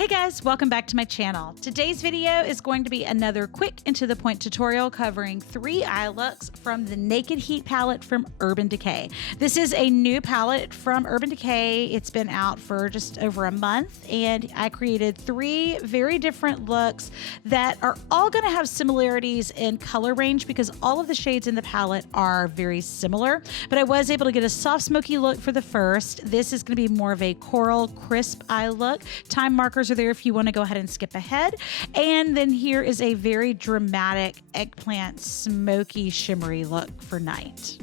Hey guys, welcome back to my channel. Today's video is going to be another quick and to the point tutorial covering 3 eye looks from the Naked Heat palette from Urban Decay. This is a new palette from Urban Decay. It's been out for just over a month and I created 3 very different looks that are all going to have similarities in color range because all of the shades in the palette are very similar, but I was able to get a soft smoky look for the first. This is going to be more of a coral crisp eye look. Time markers are there if you want to go ahead and skip ahead. And then here is a very dramatic eggplant smoky shimmery look for night.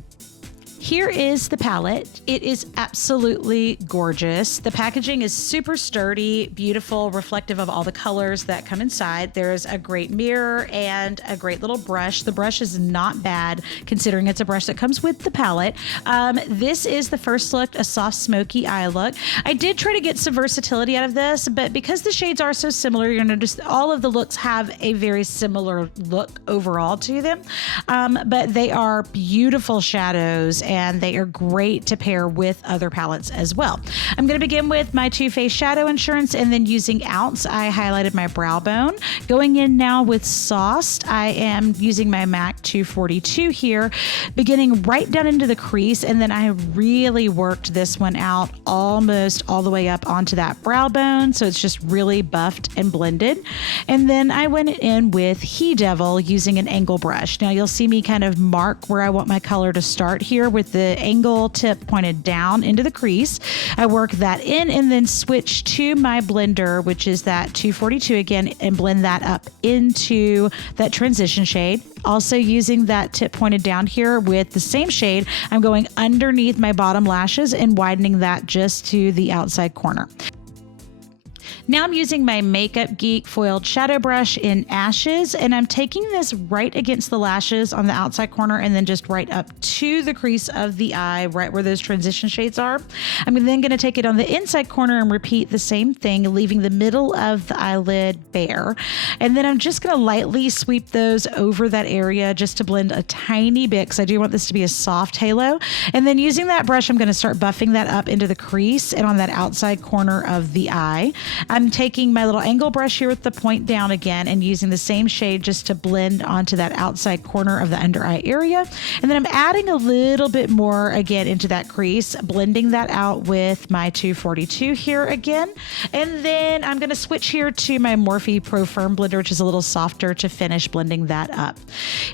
Here is the palette. It is absolutely gorgeous. The packaging is super sturdy, beautiful, reflective of all the colors that come inside. There's a great mirror and a great little brush. The brush is not bad considering it's a brush that comes with the palette. This is the first look, a soft smoky eye look. I did try to get some versatility out of this, but because the shades are so similar, you're gonna just all of the looks have a very similar look overall to them. But they are beautiful shadows and they are great to pair with other palettes as well. I'm going to begin with my Too Faced Shadow Insurance and then using Ounce, I highlighted my brow bone. Going in now with Sauced, I am using my MAC 242 here, beginning right down into the crease, and then I really worked this one out almost all the way up onto that brow bone, so it's just really buffed and blended. And then I went in with He Devil using an angle brush. Now you'll see me kind of mark where I want my color to start here with the angle tip pointed down into the crease. I work that in and then switch to my blender, which is that 242 again, and blend that up into that transition shade. Also using that tip pointed down here with the same shade, I'm going underneath my bottom lashes and widening that just to the outside corner. Now I'm using my Makeup Geek foiled shadow brush in Ashes, and I'm taking this right against the lashes on the outside corner and then just right up to the crease of the eye, right where those transition shades are. I'm then going to take it on the inside corner and repeat the same thing, leaving the middle of the eyelid bare. And then I'm just going to lightly sweep those over that area just to blend a tiny bit because I do want this to be a soft halo. And then using that brush, I'm going to start buffing that up into the crease and on that outside corner of the eye. I'm taking my little angle brush here with the point down again and using the same shade just to blend onto that outside corner of the under eye area. And then I'm adding a little bit more again into that crease, blending that out with my 242 here again. And then I'm going to switch here to my Morphe Pro Firm blender, which is a little softer to finish blending that up.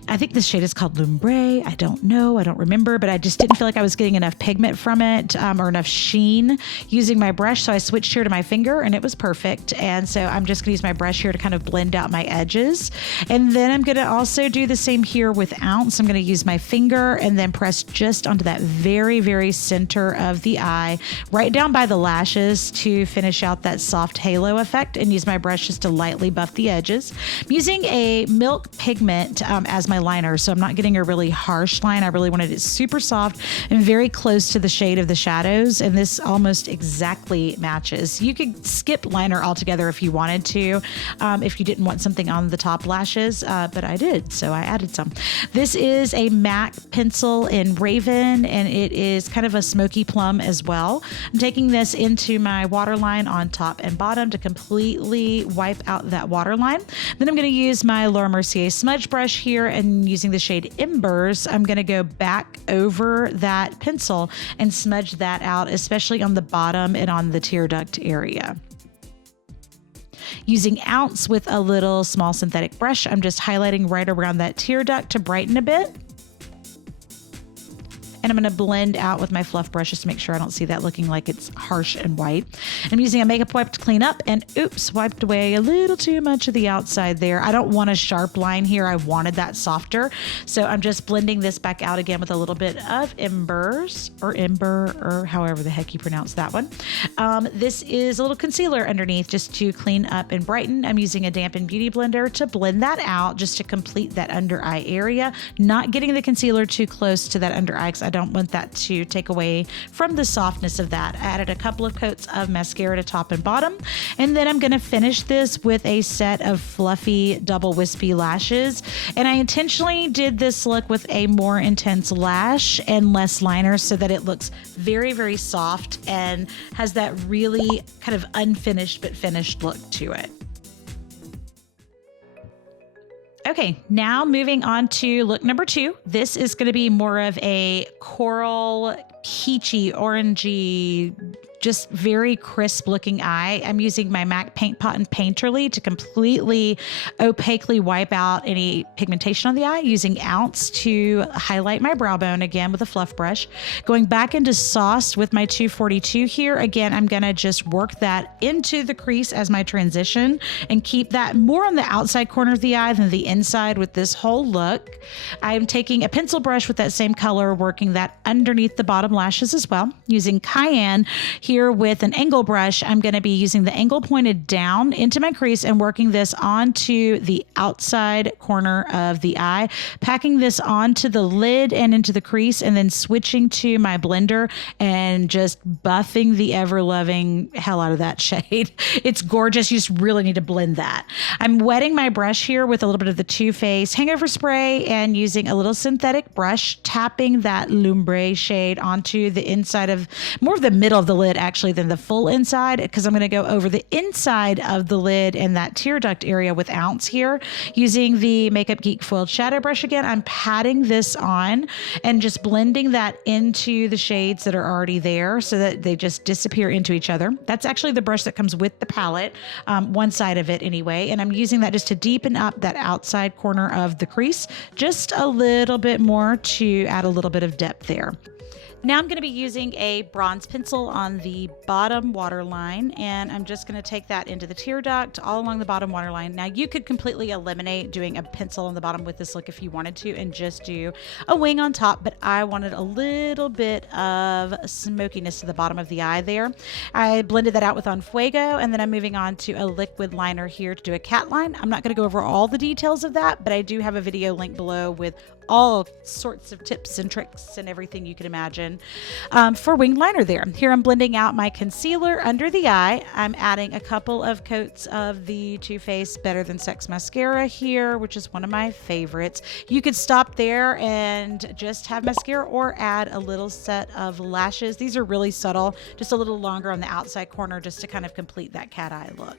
I think this shade is called Lumbre. I don't know. I don't remember, but I just didn't feel like I was getting enough pigment from it or enough sheen using my brush. So I switched here to my finger and it was perfect. And so I'm just gonna use my brush here to kind of blend out my edges. And then I'm gonna also do the same here with Ounce. I'm gonna use my finger and then press just onto that very, very center of the eye, right down by the lashes to finish out that soft halo effect and use my brush just to lightly buff the edges. I'm using a Milk Pigment as my liner, so I'm not getting a really harsh line. I really wanted it super soft and very close to the shade of the shadows, and this almost exactly matches. You could skip liner altogether if you wanted to, if you didn't want something on the top lashes, but I did, so I added some. This is a MAC pencil in Raven, and it is kind of a smoky plum as well. I'm taking this into my waterline on top and bottom to completely wipe out that waterline. Then I'm going to use my Laura Mercier smudge brush here, and using the shade Embers, I'm going to go back over that pencil and smudge that out, especially on the bottom and on the tear duct area. Using Ounce with a little small synthetic brush, I'm just highlighting right around that tear duct to brighten a bit. And I'm going to blend out with my fluff brush just to make sure I don't see that looking like it's harsh and white. I'm using a makeup wipe to clean up, and oops, wiped away a little too much of the outside there. I don't want a sharp line here. I wanted that softer. So I'm just blending this back out again with a little bit of Embers or Ember or however the heck you pronounce that one. This is a little concealer underneath just to clean up and brighten. I'm using a dampened beauty blender to blend that out just to complete that under eye area, not getting the concealer too close to that under eye because I don't want that to take away from the softness of that. I added a couple of coats of mascara to top and bottom, and then I'm going to finish this with a set of fluffy double wispy lashes. And I intentionally did this look with a more intense lash and less liner so that it looks very, very soft and has that really kind of unfinished but finished look to it. Okay, now moving on to look number 2. This is going to be more of a coral, peachy, orangey, just very crisp looking eye. I'm using my MAC Paint Pot and Painterly to completely opaquely wipe out any pigmentation on the eye, using Ounce to highlight my brow bone again with a fluff brush. Going back into Sauced with my 242 here. Again, I'm gonna just work that into the crease as my transition and keep that more on the outside corner of the eye than the inside with this whole look. I'm taking a pencil brush with that same color, working that underneath the bottom lashes as well. Using Cayenne here with an angle brush, I'm going to be using the angle pointed down into my crease and working this onto the outside corner of the eye, packing this onto the lid and into the crease, and then switching to my blender and just buffing the ever-loving hell out of that shade. It's gorgeous. You just really need to blend that. I'm wetting my brush here with a little bit of the Too Faced Hangover Spray and using a little synthetic brush, tapping that Lumbre shade onto the inside of, more of the middle of the lid actually than the full inside, because I'm going to go over the inside of the lid and that tear duct area with Ounce here. Using the Makeup Geek foiled shadow brush again, I'm patting this on and just blending that into the shades that are already there so that they just disappear into each other. That's actually the brush that comes with the palette, one side of it anyway, and I'm using that just to deepen up that outside corner of the crease just a little bit more to add a little bit of depth there. Now I'm going to be using a bronze pencil on the bottom waterline, and I'm just going to take that into the tear duct all along the bottom waterline. Now you could completely eliminate doing a pencil on the bottom with this look if you wanted to and just do a wing on top, but I wanted a little bit of smokiness to the bottom of the eye there. I blended that out with On Fuego, and then I'm moving on to a liquid liner here to do a cat line. I'm not going to go over all the details of that, but I do have a video link below with all sorts of tips and tricks and everything you can imagine for winged liner there. Here I'm blending out my concealer under the eye. I'm adding a couple of coats of the Too Faced Better Than Sex mascara here, which is one of my favorites. You could stop there and just have mascara or add a little set of lashes. These are really subtle, just a little longer on the outside corner just to kind of complete that cat eye look.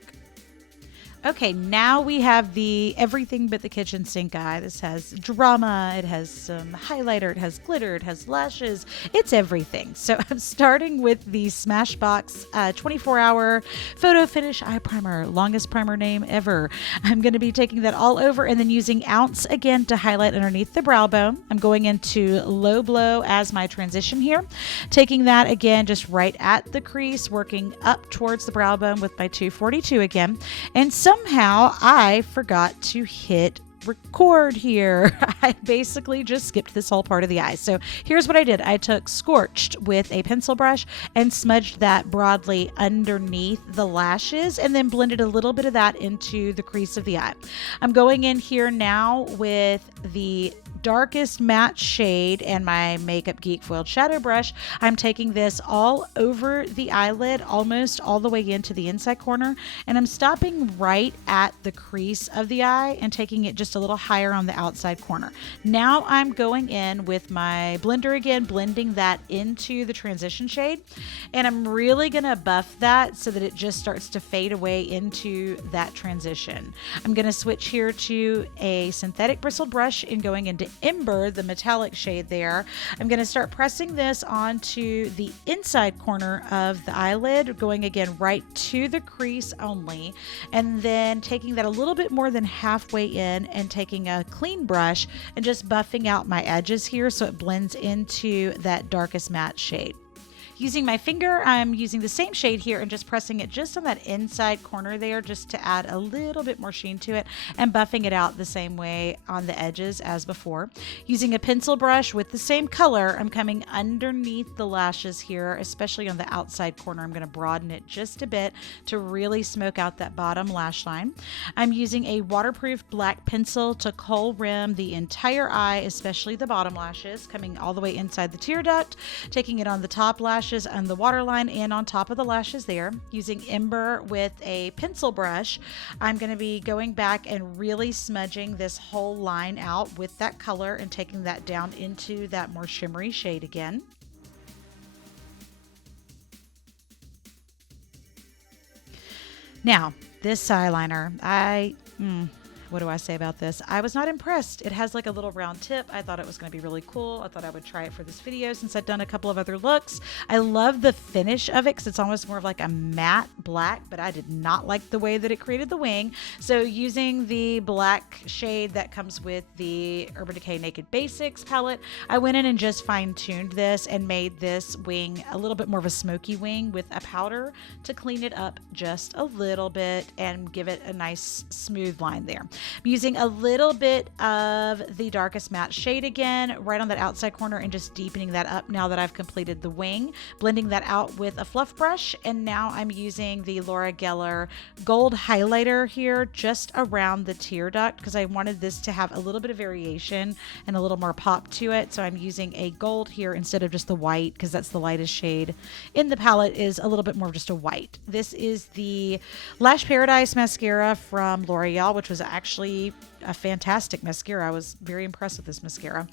Okay, now we have the everything but the kitchen sink eye. This has drama, it has some highlighter, it has glitter, it has lashes, it's everything. So I'm starting with the Smashbox 24-hour photo finish eye primer, longest primer name ever. I'm going to be taking that all over and then using Ounce again to highlight underneath the brow bone. I'm going into low blow as my transition here, taking that again just right at the crease, working up towards the brow bone with my 242 again, and somehow I forgot to hit record here. I basically just skipped this whole part of the eye. So here's what I did. I took Scorched with a pencil brush and smudged that broadly underneath the lashes and then blended a little bit of that into the crease of the eye. I'm going in here now with the darkest matte shade and my Makeup Geek foiled shadow brush. I'm taking this all over the eyelid, almost all the way into the inside corner, and I'm stopping right at the crease of the eye and taking it just a little higher on the outside corner. Now I'm going in with my blender again, blending that into the transition shade, and I'm really gonna buff that so that it just starts to fade away into that transition. I'm gonna switch here to a synthetic bristled brush and going into Ember, the metallic shade there. I'm going to start pressing this onto the inside corner of the eyelid, going again right to the crease only, and then taking that a little bit more than halfway in and taking a clean brush and just buffing out my edges here so it blends into that darkest matte shade. Using my finger, I'm using the same shade here and just pressing it just on that inside corner there just to add a little bit more sheen to it, and buffing it out the same way on the edges as before. Using a pencil brush with the same color, I'm coming underneath the lashes here, especially on the outside corner. I'm going to broaden it just a bit to really smoke out that bottom lash line. I'm using a waterproof black pencil to kohl rim the entire eye, especially the bottom lashes, coming all the way inside the tear duct, taking it on the top lashes and the waterline and on top of the lashes there. Using Ember with a pencil brush, I'm going to be going back and really smudging this whole line out with that color and taking that down into that more shimmery shade again. Now, this eyeliner, what do I say about this? I was not impressed. It has like a little round tip. I thought it was going to be really cool. I thought I would try it for this video since I've done a couple of other looks. I love the finish of it because it's almost more of like a matte black, but I did not like the way that it created the wing. So using the black shade that comes with the Urban Decay Naked Basics palette, I went in and just fine-tuned this and made this wing a little bit more of a smoky wing with a powder to clean it up just a little bit and give it a nice smooth line there. I'm using a little bit of the darkest matte shade again, right on that outside corner, and just deepening that up now that I've completed the wing, blending that out with a fluff brush. And now I'm using the Laura Geller gold highlighter here just around the tear duct because I wanted this to have a little bit of variation and a little more pop to it. So I'm using a gold here instead of just the white because that's the lightest shade in the palette, is a little bit more of just a white. This is the Lash Paradise mascara from L'Oreal, which was actually a fantastic mascara. I was very impressed with this mascara.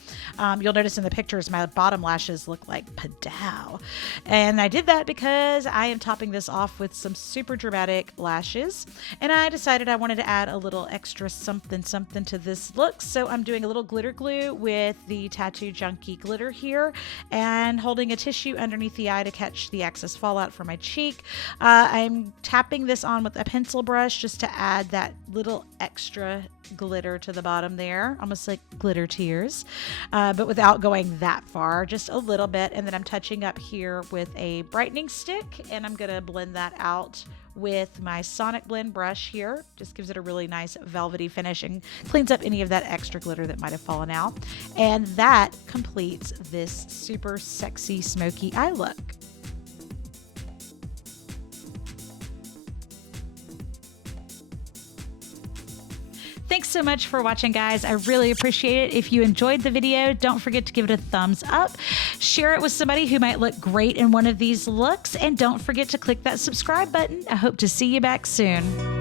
You'll notice in the pictures my bottom lashes look like Padow. And I did that because I am topping this off with some super dramatic lashes. And I decided I wanted to add a little extra something to this look. So I'm doing a little glitter glue with the Tattoo Junkie glitter here and holding a tissue underneath the eye to catch the excess fallout from my cheek. I'm tapping this on with a pencil brush just to add that little extra glitter to the bottom there, almost like glitter tears, but without going that far, just a little bit. And then I'm touching up here with a brightening stick, and I'm going to blend that out with my Sonic Blend brush here. Just gives it a really nice velvety finish and cleans up any of that extra glitter that might have fallen out. And that completes this super sexy smoky eye look. Thanks so much for watching, guys. I really appreciate it. If you enjoyed the video, don't forget to give it a thumbs up. Share it with somebody who might look great in one of these looks. And don't forget to click that subscribe button. I hope to see you back soon.